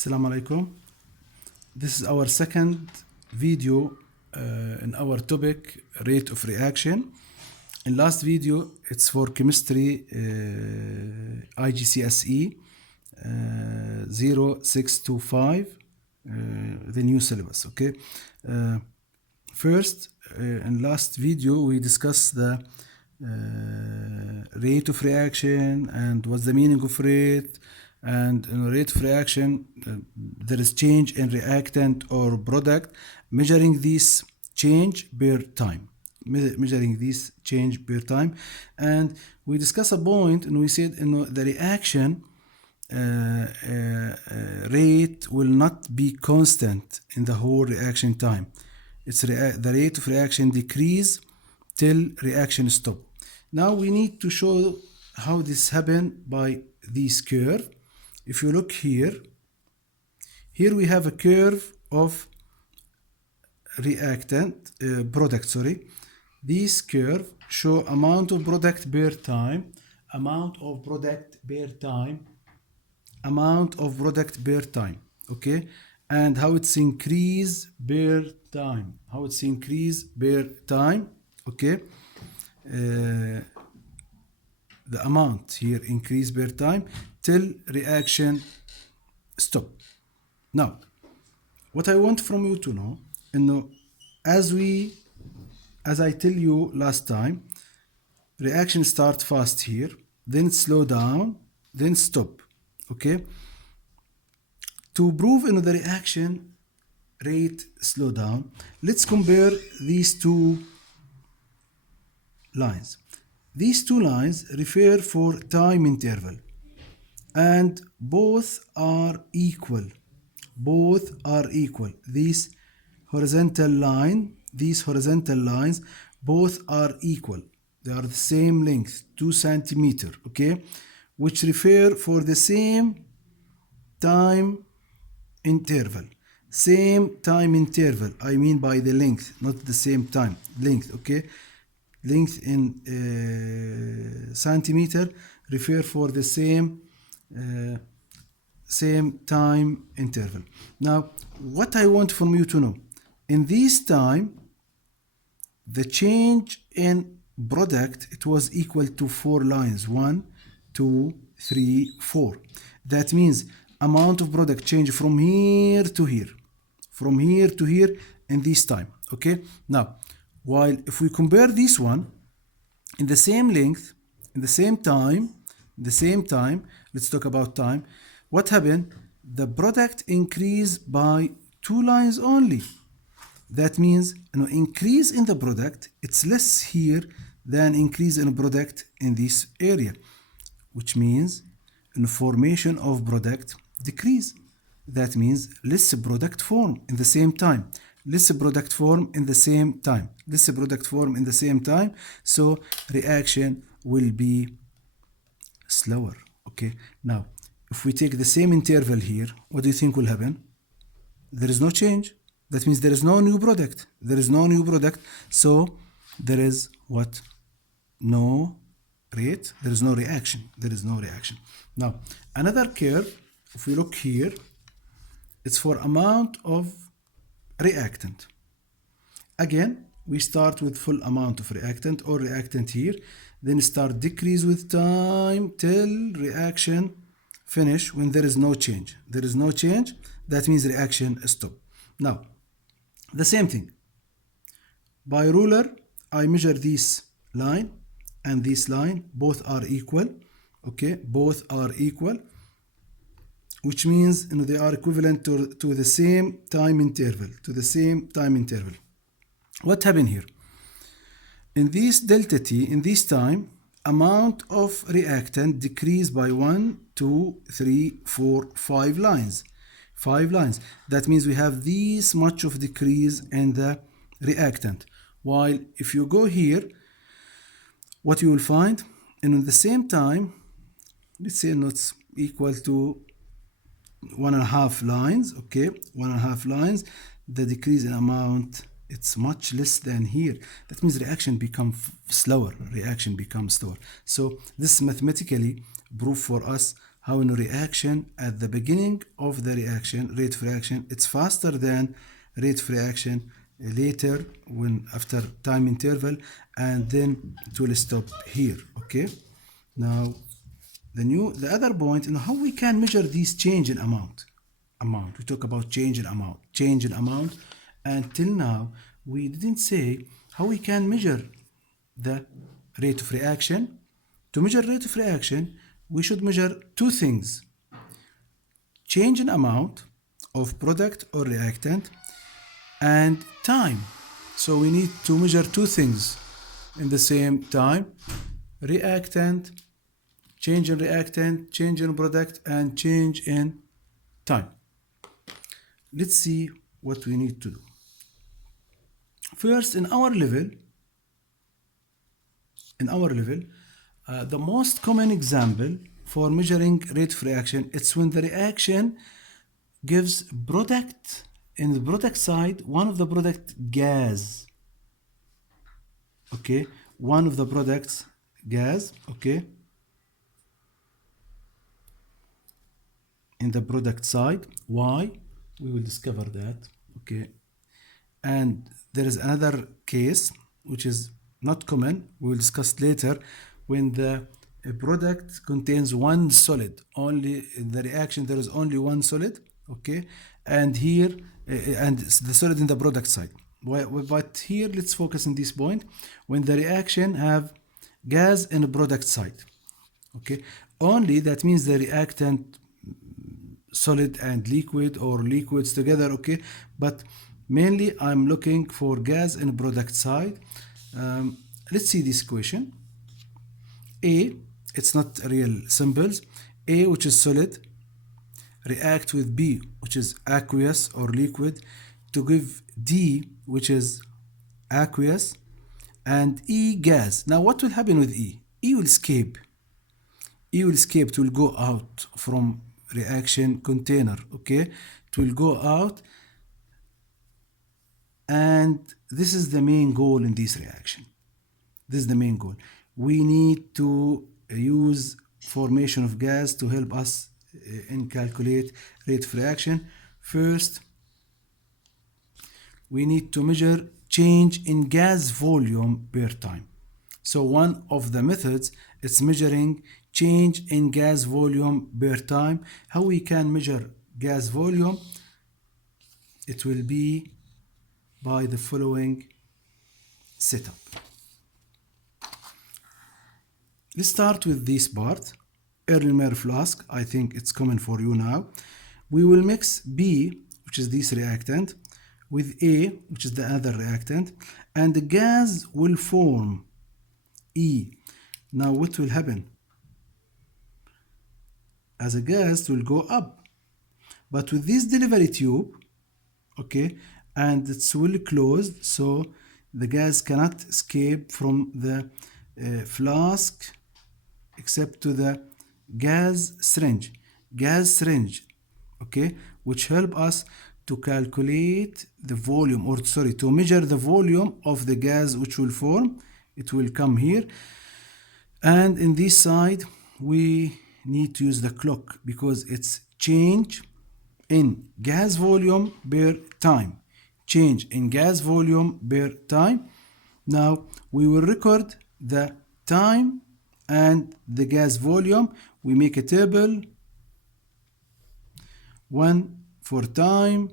Assalamu alaikum. This is our second video in our topic rate of reaction. In last video it's for chemistry IGCSE 0625 the new syllabus. Okay. First in last video we discussed the rate of reaction and what's the meaning of rate. And in rate of reaction, there is change in reactant or product, measuring this change per time. Measuring this change per time. And we discussed a point and we said the reaction rate will not be constant in the whole reaction time. It's the rate of reaction decrease till reaction stop. Now we need to show how this happen by this curve. If you look here we have a curve of reactant product. This curve show amount of product per time, amount of product per time, amount of product per time. Okay, and how it's increase per time, how it's increase per time. Okay, the amount here increase per time till reaction stop. Now, what I want from you to know, as I tell you last time, reaction start fast here, then slow down, then stop. Okay. To prove the reaction rate slow down, let's compare these two lines. These two lines refer for time interval and both are equal. Both are equal. These horizontal lines, both are equal. They are the same length, 2 centimeters, okay, which refer for the same time interval. Same time interval, I mean by the length, not the same time, length, okay. Length in centimeter refer for the same time interval. Now, what I want from you to know, in this time, the change in product, it was equal to 4 lines, 1, 2, 3, 4. That means amount of product change from here to here, in this time. Okay. Now, while if we compare this one in the same length, in the same time, let's talk about time. What happened? The product increased by 2 lines only. That means increase in the product, it's less here than increase in product in this area, which means formation of product decrease. That means less product form in the same time. Less product form in the same time. So reaction will be slower. Okay. Now, if we take the same interval here, what do you think will happen? There is no change. That means there is no new product. So there is what? No rate. There is no reaction. Now, another curve, if we look here, it's for amount of reactant. Again, we start with full amount of reactant or reactant here, then start decrease with time till reaction finish when there is no change. That means reaction stop. Now, the same thing. By ruler, I measure this line and this line, both are equal. Okay, both are equal, which means they are equivalent to the same time interval, What happened here? In this delta T, in this time, amount of reactant decreased by 1, 2, 3, 4, 5 lines. That means we have this much of decrease in the reactant. While if you go here, what you will find, in the same time, let's say it's equal to 1.5 lines, okay, 1.5 lines, the decrease in amount, it's much less than here. That means reaction becomes slower. So this mathematically proof for us how in reaction at the beginning of the reaction, rate of reaction, it's faster than rate of reaction later when after time interval, and then it will stop here. Okay, now the other point in how we can measure this change in amount. We talk about change in amount, and till now we didn't say how we can measure the rate of reaction. To measure rate of reaction, we should measure two things: change in amount of product or reactant and time. So we need to measure two things in the same time: reactant, change in product, and change in time. Let's see what we need to do. First, in our level, the most common example for measuring rate of reaction, it's when the reaction gives product, in the product side, one of the product gas. Okay, one of the products gas. Okay, in the product side. Why? We will discover that. Okay, and there is another case which is not common, we will discuss later, when the product contains one solid, only in the reaction there is only one solid. Okay, and here and the solid in the product side. But here let's focus on this point, when the reaction have gas in the product side. Okay, only that means the reactant solid and liquid, or liquids together. Okay, but mainly I'm looking for gas in product side. Let's see this equation. A, it's not real symbols. A, which is solid, react with B, which is aqueous or liquid, to give D, which is aqueous, and E, gas. Now what will happen with E? E will escape. It will go out from reaction container. Okay, it will go out, and this is the main goal in this reaction. This is the main goal. We need to use formation of gas to help us in calculate rate of reaction. First, we need to measure change in gas volume per time. So one of the methods is measuring change in gas volume per time. How we can measure gas volume? It will be by the following setup. Let's start with this part. Erlenmeyer flask, I think it's common for you now. We will mix B, which is this reactant, with A, which is the other reactant, and the gas will form E. Now what will happen? As a gas, it will go up. But with this delivery tube, okay, and it's well closed, so the gas cannot escape from the flask except to the gas syringe, okay, which help us to calculate the volume, or sorry, to measure the volume of the gas which will form. It will come here, and in this side we need to use the clock because it's change in gas volume per time. Change in gas volume per time. Now we will record the time and the gas volume. We make a table, one for time,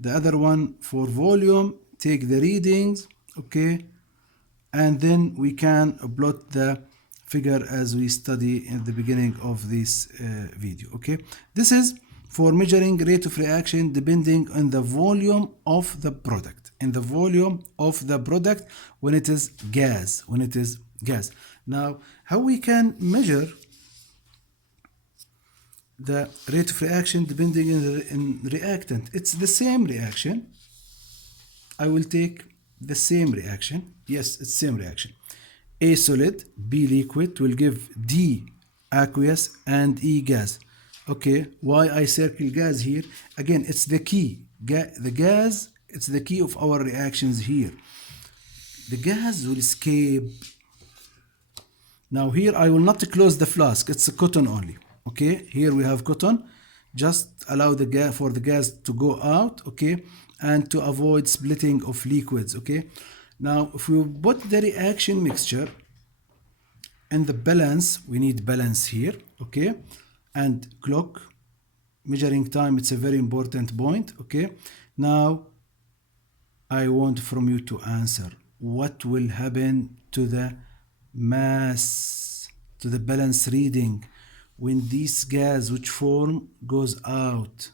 the other one for volume, take the readings, okay, and then we can plot the figure as we study in the beginning of this video. Okay, this is for measuring rate of reaction depending on the volume of the product, in the volume of the product when it is gas, Now how we can measure the rate of reaction depending on the reactant? It's the same reaction. I will take the same reaction. Yes, it's same reaction. A solid, B liquid will give D aqueous and E gas. Okay, why I circle gas here? Again, it's the key. The gas, it's the key of our reactions here. The gas will escape. Now here I will not close the flask. It's a cotton only. Okay, here we have cotton. Just allow the gas for the gas to go out, okay, and to avoid splitting of liquids, okay. Now if we put the reaction mixture and the balance, we need balance here, okay, and clock measuring time, it's a very important point, okay. Now I want from you to answer what will happen to the mass, to the balance reading when this gas which form goes out.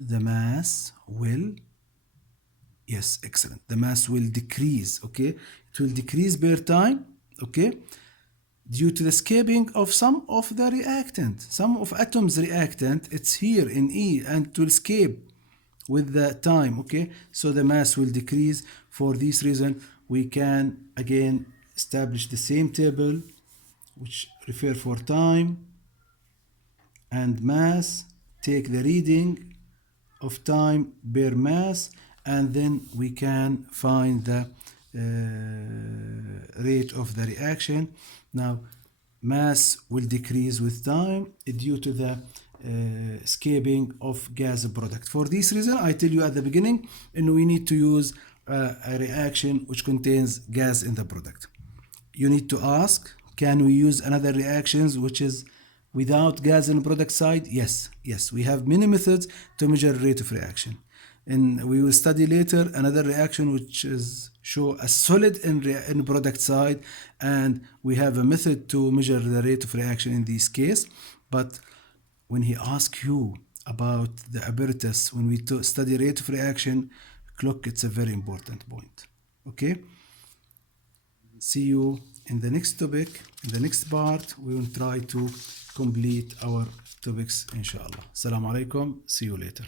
The mass will, yes, excellent, the mass will decrease, okay, it will decrease per time, okay, due to the escaping of some of the reactant, some of atoms reactant, it's here in E and it will escape with the time, okay, so the mass will decrease. For this reason we can again establish the same table which refer for time and mass, take the reading of time per mass, and then we can find the rate of the reaction. Now mass will decrease with time due to the escaping of gas product. For this reason I tell you at the beginning, and we need to use a reaction which contains gas in the product. You need to ask, can we use another reactions which is without gas in the product side? Yes, we have many methods to measure rate of reaction, and we will study later another reaction which is show a solid in product side, and we have a method to measure the rate of reaction in this case. But when he asks you about the apparatus, when we study rate of reaction, clock, it's a very important point, okay. See you in the next topic. In the next part we will try to complete our topics inshallah. Assalamu alaikum, see you later.